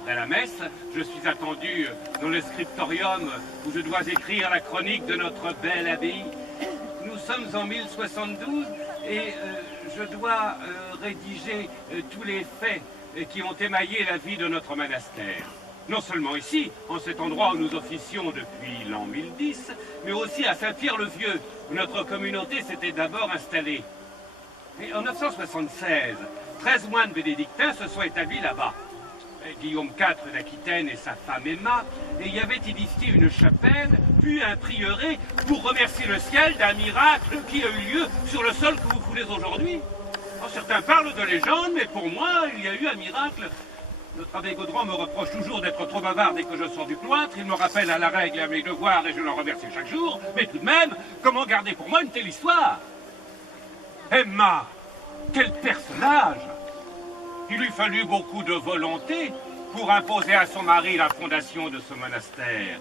Après la messe, je suis attendu dans le scriptorium où je dois écrire la chronique de notre belle abbaye. Nous sommes en 1072 et je dois rédiger tous les faits qui ont émaillé la vie de notre monastère. Non seulement ici, en cet endroit où nous officions depuis l'an 1010, mais aussi à Saint-Pierre-le-Vieux, où notre communauté s'était d'abord installée. Et en 976, 13 moines bénédictins se sont établis là-bas. Guillaume IV d'Aquitaine et sa femme Emma y avaient édifié une chapelle, puis un prieuré, pour remercier le ciel d'un miracle qui a eu lieu sur le sol que vous foulez aujourd'hui. Certains parlent de légende, mais pour moi, il y a eu un miracle. Notre abbé Gaudran me reproche toujours d'être trop bavard dès que je sors du cloître. Il me rappelle à la règle et à mes devoirs et je l'en remercie chaque jour. Mais tout de même, comment garder pour moi une telle histoire? Emma, quel personnage! Il lui fallut beaucoup de volonté pour imposer à son mari la fondation de ce monastère.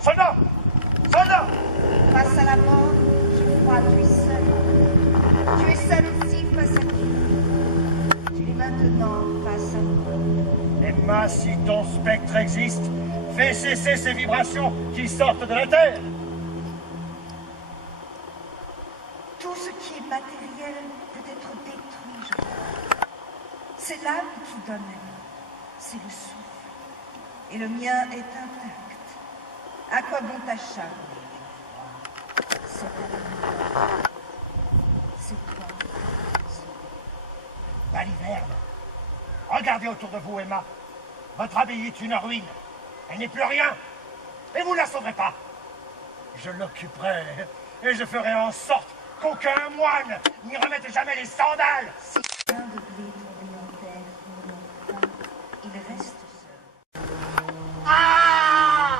Soldat! Soldat! Face à la mort, je crois, tu es seul. Tu es seul aussi face à Dieu. Tu es maintenant face à moi. Emma, si ton spectre existe, fais cesser ces vibrations qui sortent de la terre. Tout ce qui est matériel peut être détruit, je crois. C'est l'âme qui donne la vie. C'est le souffle. Et le mien est intact. À quoi bon t'acharner? C'est à l'amour. C'est toi. Baliverne, regardez autour de vous, Emma. Votre abbaye est une ruine. Elle n'est plus rien. Et vous ne la sauverez pas. Je l'occuperai et je ferai en sorte qu'aucun moine n'y remette jamais les sandales. Si rien de blé tombé en terre pour l'enfant, il reste seul. Ah!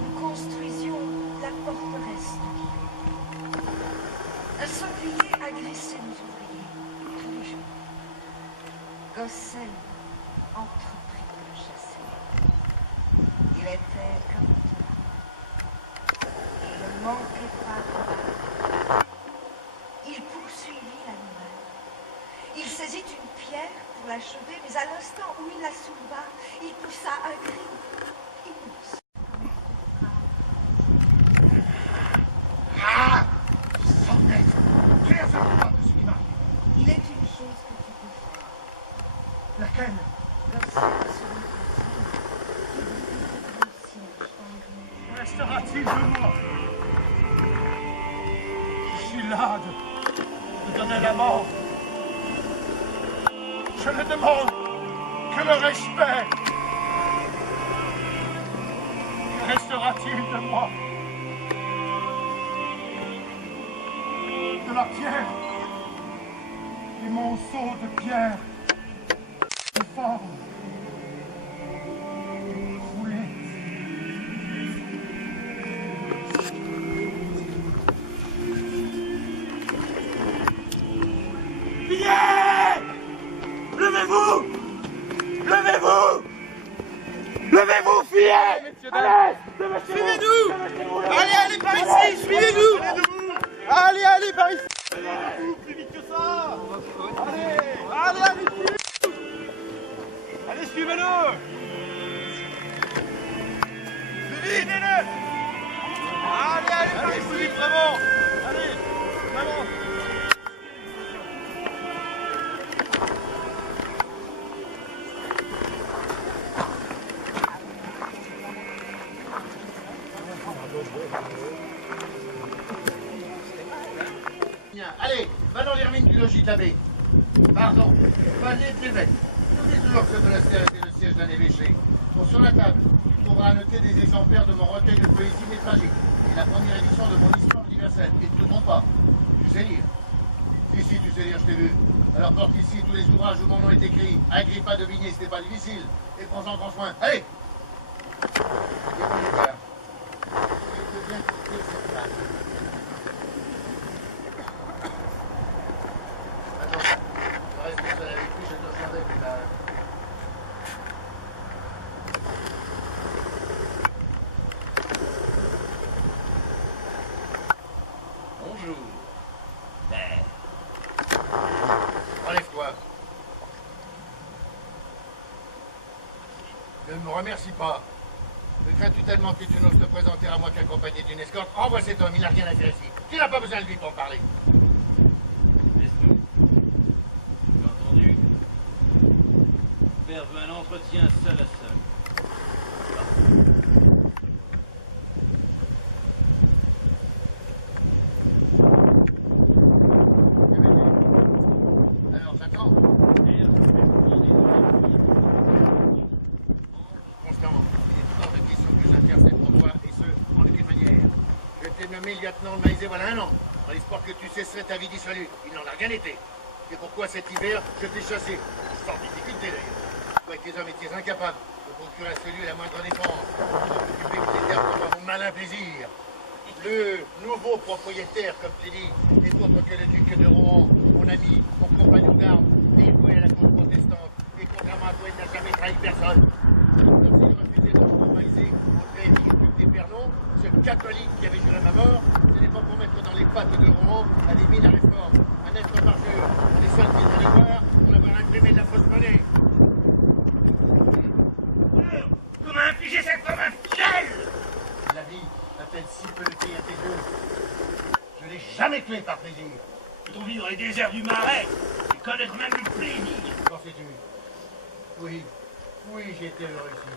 Nous construisions la forteresse de Guillaume. Un sanglier agressait nos ouvriers tous les jours. Gossel entreprit de le chasser. Il était comme toi. Il ne manquait pas de mal. Il poursuivit l'animal. Il saisit une pierre pour l'achever, mais à l'instant où il la souleva, il poussa un cri immense. Ah! 100 mètres! Rien ne pas de ce qui m'arrive. Il est une chose que tu peux faire. Laquelle? Gossel se retrouve Restera-t-il de moi? Je suis las de donner la mort. Je ne demande que le respect. Que restera-t-il de moi? De la pierre et mon seau de pierre déforme, foulé. Pillez! Levez-vous! Levez-vous! Levez-vous, fillets! Allez! Suivez-nous! Allez, par ici! Suivez-nous! Allez, par ici! Plus vite que ça! Allez, suivez-nous! Allez, suivez-le! Suivez-le! Allez, par ici! Vraiment! Allez! Vraiment! Allez, va dans les ruines du logis de l'abbé. Pardon, panier de l'évêque. N'oublie toujours que ce monastère était le siège d'un évêché. Bon, sur la table, tu trouveras à noter des exemplaires de mon recueil de poésie métragique et la première édition de mon histoire universelle. Et ne te trompe pas, tu sais lire. Ici, tu sais lire, je t'ai vu. Alors porte ici tous les ouvrages où mon nom est écrit. Agrippa de Vigny, c'était pas difficile. Et prends-en grand soin. Allez! Viens, mon gars. Je peux bien quitter cette place. Attends, je reste seul avec lui, je te reviendrai plus tard. Bonjour. Enlève-toi. Ne me remercie pas. Me crains-tu tellement que tu n'oses te présenter à moi qu'accompagné d'une escorte? Envoie cet homme, il n'a rien à faire ici. Tu n'as pas besoin de lui pour parler. Laisse-nous. Tu as entendu? Père veut un entretien seul à seul. Alors, j'attends. Constant, il est hors de question que j'intercède pour toi, et ce, en aucune manière. Je t'ai nommé lieutenant de Maïzé voilà un an, dans l'espoir que tu cesserais ta vie dissolue. Il n'en a rien été. C'est pourquoi cet hiver, je t'ai chassé. Sans difficulté d'ailleurs. Toi et tes hommes étiez incapables de procurer à celui la moindre défense. Occupé que tes terres pour mon malin plaisir. Le nouveau propriétaire, comme tu dis, n'est autre que le duc de Rohan, mon ami, mon compagnon d'armes, dévoué à la cause protestante, et contrairement à toi, il n'a jamais trahi personne. Lorsqu'il refusait de me maïser au gré du duc d'Épernon, ce catholique qui avait juré ma mort, ce n'est pas pour mettre dans les pattes de Rohan à des mines à réforme, un être par jour, les seuls qui allaient voir pour avoir imprimé de la fausse monnaie. Comment infliger cette femme infidèle? La vie a-t-elle si peu de thé à tes yeux? Je l'ai jamais tué par plaisir. Peut-on vivre dans les déserts du Marais et connaître même le plaisir? Qu'en sais-tu? Oui, j'ai été heureux ici.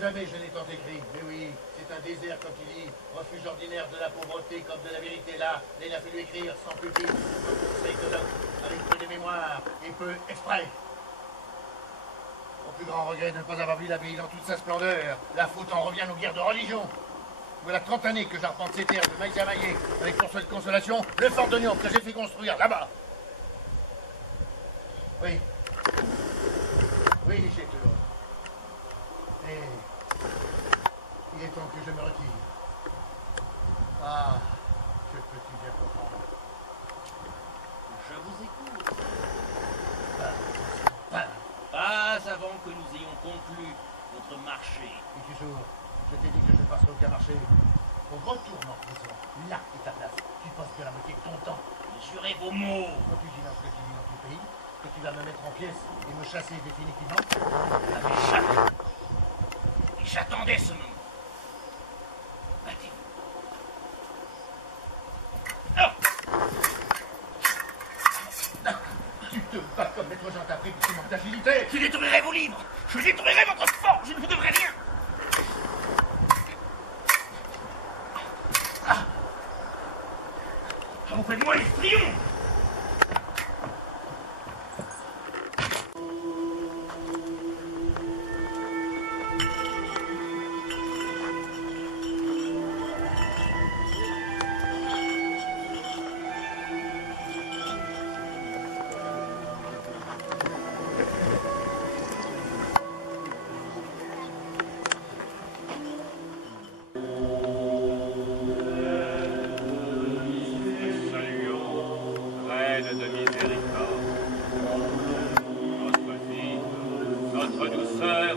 Jamais je n'ai tant écrit, mais oui, c'est un désert comme tu dis, refuge ordinaire de la pauvreté comme de la vérité. Là, il a fallu écrire sans pupitre, comme conseil de l'homme, avec peu de mémoire et peu exprès. Mon plus grand regret de ne pas avoir vu l'abbaye dans toute sa splendeur. La faute en revient aux guerres de religion. Voilà 30 années que j'arpente ces terres de Maïs à Maillé, avec pour seule consolation le fort de Nyon que j'ai fait construire là-bas. Oui, j'ai été heureux. Et il est temps que je me retire. Ah, que peux-tu bien comprendre? Je vous écoute. Pas. Pas avant que nous ayons conclu notre marché. Et toujours, je t'ai dit que je ne passerai aucun marché. Au retour en prison, là est ta place. Tu passes que la moitié de ton temps. Mesurez vos mots. Quand tu ignores ce que tu vis dans ton pays, que tu vas me mettre en pièces et me chasser définitivement. Ah, mais jamais. Et j'attendais ce moment. Battez-vous. Tu te bats comme maître Jean t'a pris pour tu manques d'agilité. Je détruirai vos livres. Je détruirai votre fort. Je ne vous devrai rien. Vous faites de moi l'estrion.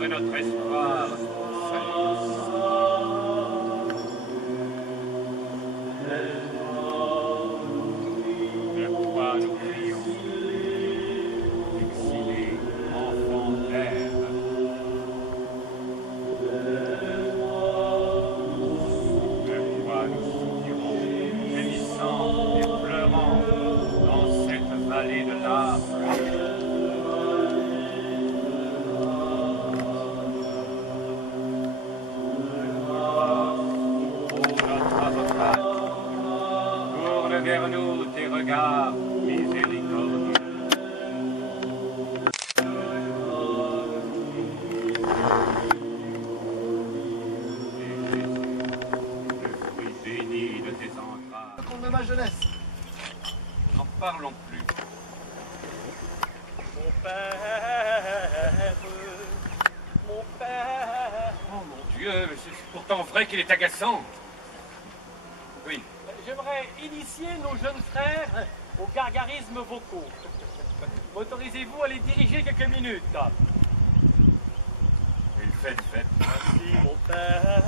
Et notre espoir de quoi nous prions, exilés, enfants d'Ève, de quoi nous soupirons, gémissant et pleurant dans cette vallée de larmes. Vers nous tes regards miséricordieux. Et Jésus, le fruit béni de tes entrailles. Comme de ma jeunesse. Non, parlons plus. Mon père, mon père. Oh mon Dieu, c'est pourtant vrai qu'il est agaçant. Oui. J'aimerais initier nos jeunes frères aux gargarismes vocaux. M'autorisez-vous à les diriger quelques minutes? Faites. Merci, mon père.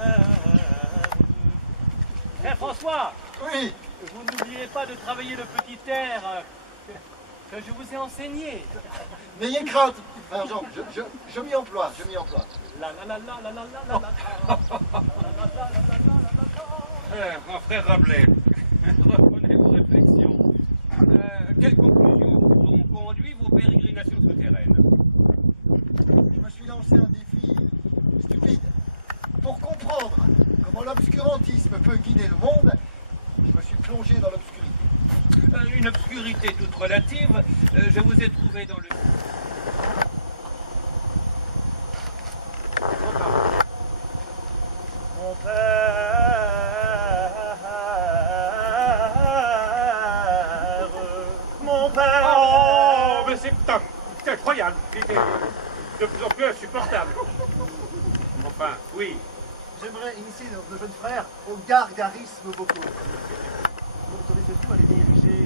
Frère François, Oui, vous n'oubliez pas de travailler le petit air que je vous ai enseigné. n'ayez crainte, frère Jean, je m'y emploie, La la la la la la la la. Mon frère Rabelais, reprenez vos réflexions. Quelles conclusions vous ont conduit vos pérégrinations souterraines? Je me suis lancé un défi stupide. Pour comprendre comment l'obscurantisme peut guider le monde, je me suis plongé dans l'obscurité. Une obscurité toute relative, je vous ai trouvé dans le... Mon père, mon père. Oh, mais c'est incroyable, c'est de plus en plus insupportable. Enfin, oui. J'aimerais initier nos jeunes frères au gargarisme vocaux. Autorisez-vous à les diriger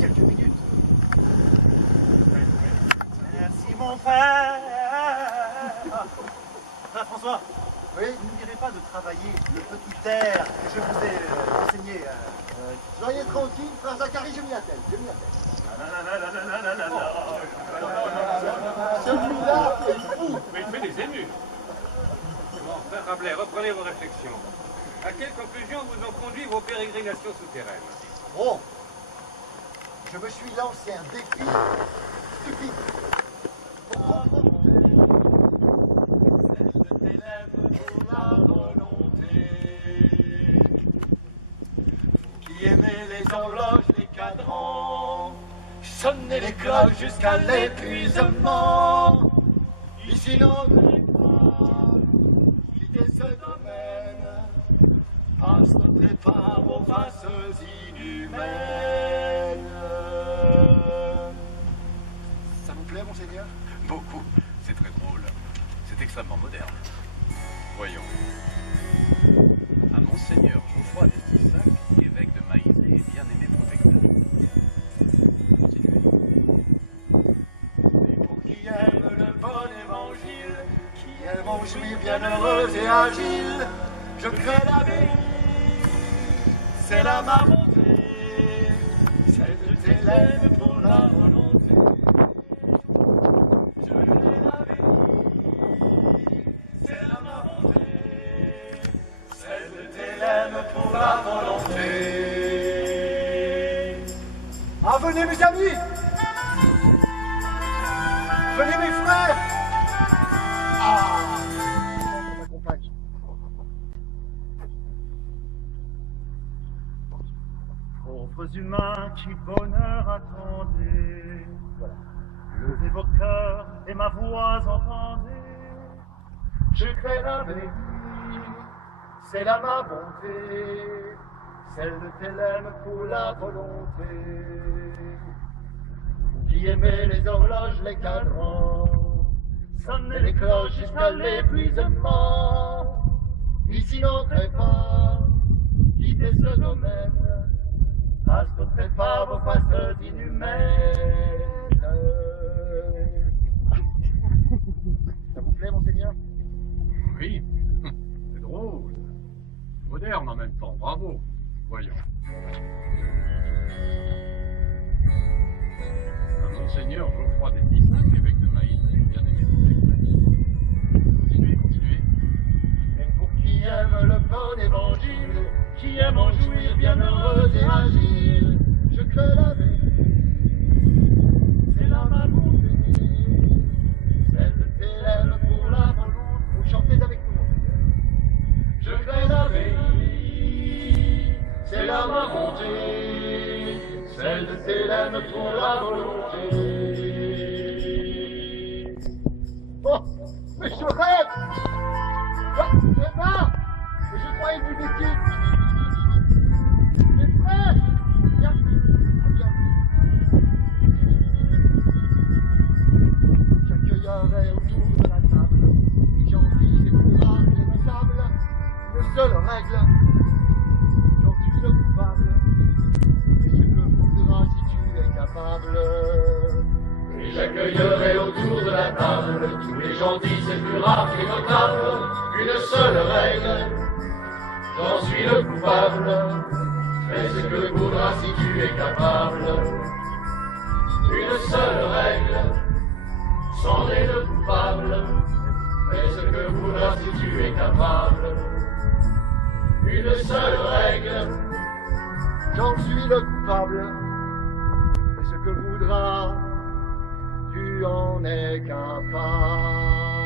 quelques minutes? Merci mon père. Frère François, Oui, n'oublierez pas de travailler le petit air que je vous ai enseigné. soyez tranquille, frère Zacharie, je m'y attelle. Celui-là est fou. Mais il fait des émus. Bon, frère Rabelais, reprenez vos réflexions. À quelle conclusion vous ont conduit vos pérégrinations souterraines? Bon, je me suis lancé un défi stupide. Pour comprendre qui aimait les horloges, les cadrans, sonnait les cloches jusqu'à l'épuisement. Ici n'entrez pas, quittez ce domaine, passe notre pas aux faces inhumaines. Ça vous plaît, monseigneur? Beaucoup. C'est très drôle. C'est extrêmement moderne. Voyons. À Monseigneur Geoffroy d'Estissac, évêque de Maillezais et bien-aimé protecteur. Continuez. Et pour qui aime le bon évangile, qui aime en jouir bienheureuse et agile, je crée la vie, c'est là ma bonté, celle de tes lèvres pour la volonté. Je crée la vie, c'est là ma bonté, celle de tes lèvres pour la volonté. Ah, venez mes amis! Venez mes frères! Ah! On m'accompagne. Pauvres humains qui bonheur attendez, levez vos cœurs et ma voix entendez. Je crée la vie, c'est là ma bonté, celle de tes lèvres pour la volonté. Vous qui aimez les horloges, les cadrans, sonnez les cloches jusqu'à l'épuisement. Ici n'entrez pas, quittez ce domaine, parce que prépare vos faces inhumaines. Ça vous plaît, monseigneur? Oui. C'est drôle. Moderne en même temps. Bravo. Voyons. À Monseigneur Geoffroy d'Estissac, évêque de Maillezais, bien-aimé protecteur. Continuez. Et pour qui aime le bon évangile, qui aime en jouir bienheureuse et agile, je crée la vie, c'est là ma bonté, celle de tes lèvres pour la volonté. Vous chantez avec nous, monseigneur. Je crée la vie, c'est là ma bonté, celle de tes lèvres pour la volonté. Oh, mais je rêve! C'est pas! Mais je croyais que vous étiez... Mes frères! Bien. Ah, bien. J'en suis le coupable, fais ce que voudras si tu es capable. Une seule règle, c'en est le coupable, fais ce que voudras si tu es capable. Une seule règle, j'en suis le coupable, fais ce que voudras, tu en es capable.